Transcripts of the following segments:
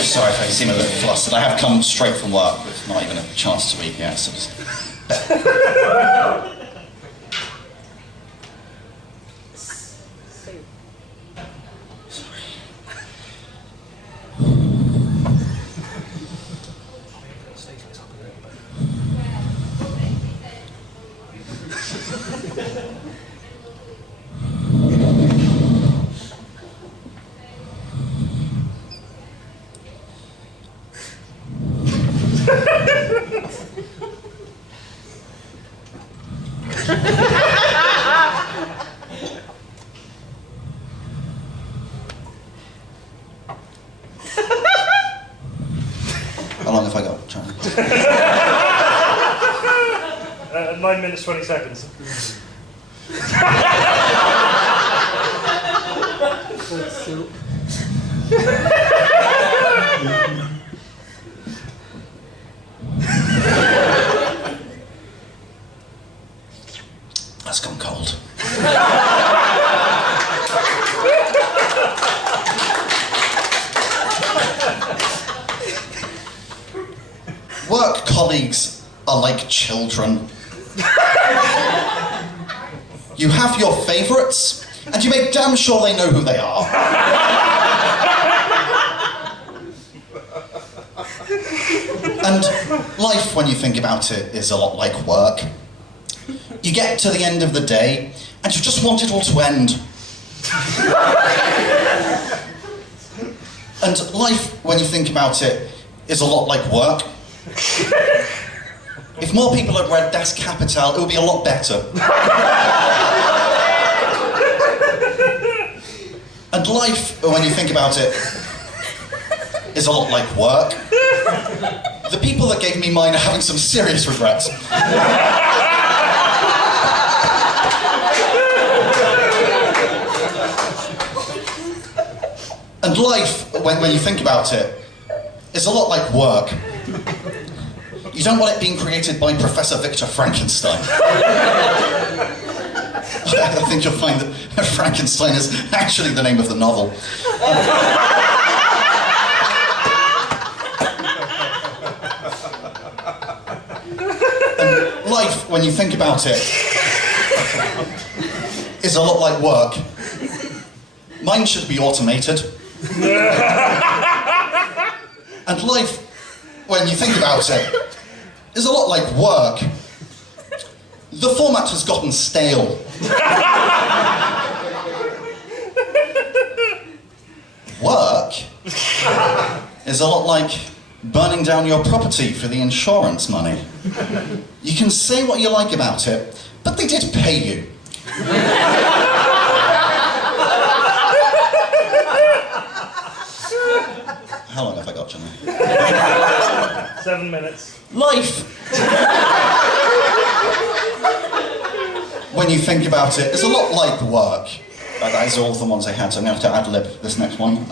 Sorry if I seem a bit flustered. I have come straight from work with not even a chance to eat yet, so just... How long have I got, Jonny? 9 minutes, 20 seconds. That's gone cold. Work colleagues are like children. You have your favourites, and you make damn sure they know who they are. And life, when you think about it, is a lot like work. You get to the end of the day, and you just want it all to end. And life, when you think about it, is a lot like work. If more people had read Das Kapital, it would be a lot better. And life, when you think about it, is a lot like work. The people that gave me mine are having some serious regrets. And life, when you think about it, is a lot like work. You don't want it being created by Professor Victor Frankenstein. I think you'll find that Frankenstein is actually the name of the novel. And life, when you think about it, is a lot like work. Mine should be automated. And life, when you think about it, is a lot like work. The format has gotten stale. Work is a lot like burning down your property for the insurance money. You can say what you like about it, but they did pay you. How long have I got, Jonny? 7 minutes. Life, when you think about it, is a lot like work. That is all the ones I had, so I'm going to have to ad-lib this next one.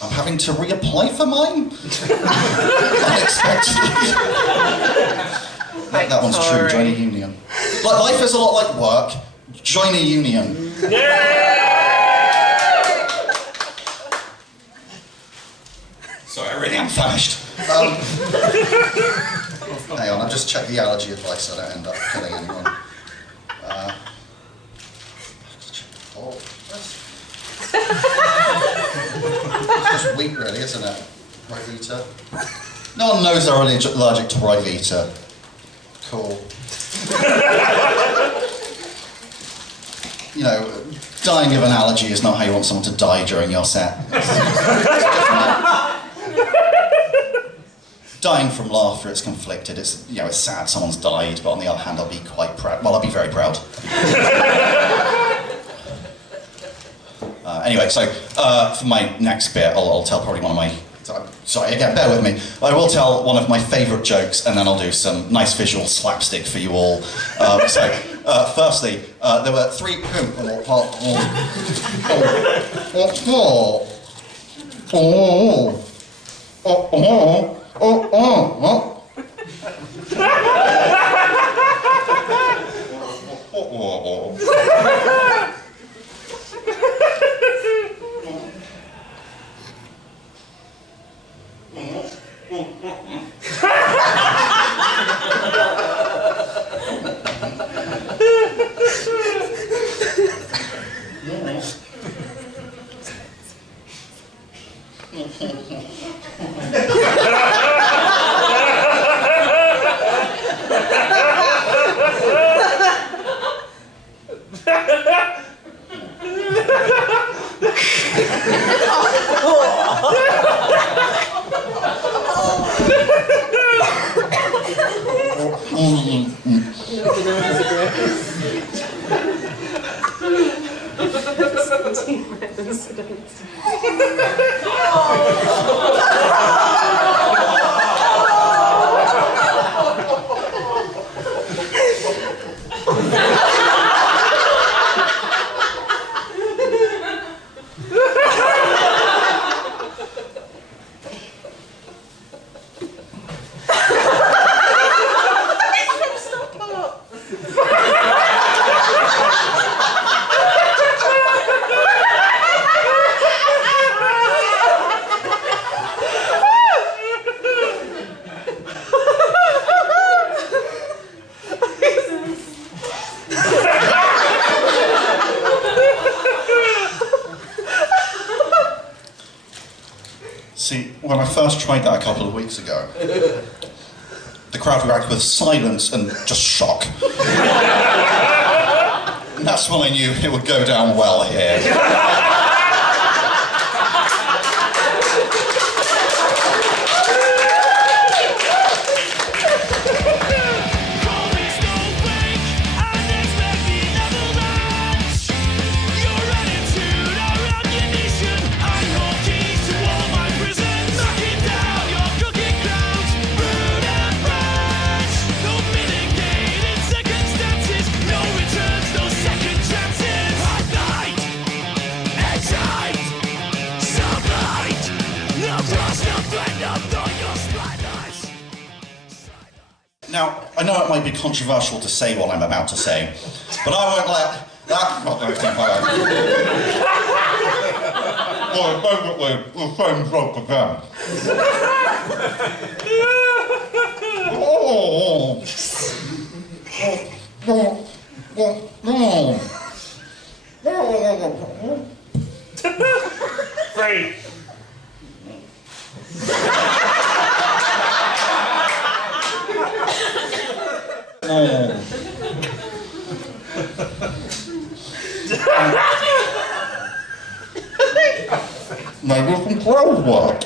I'm having to reapply for mine? Unexpectedly. That one's true, join a union. Life is a lot like work, join a union. Yeah! Sorry, I really am famished. Hang on, I've just checked the allergy advice so I don't end up killing anyone. It's just wheat really, isn't it? Rivita. No one knows they're allergic to Rivita. Cool. You know, dying of an allergy is not how you want someone to die during your set. Dying from laughter, it's conflicted. It's, you know, it's sad someone's died, but on the other hand, I'll be quite proud. Well, I'll be very proud. Anyway, so for my next bit, I'll tell probably one of my. Sorry, again, bear with me. I will tell one of my favourite jokes, and then I'll do some nice visual slapstick for you all. Firstly, there were three. See, when I first tried that a couple of weeks ago, the crowd reacted with silence and just shock. And that's when I knew it would go down well here. Now, I know it might be controversial to say what I'm about to say, but I won't let that fucking fire. Well, basically, the same joke again. Great. Maybe some clothes work.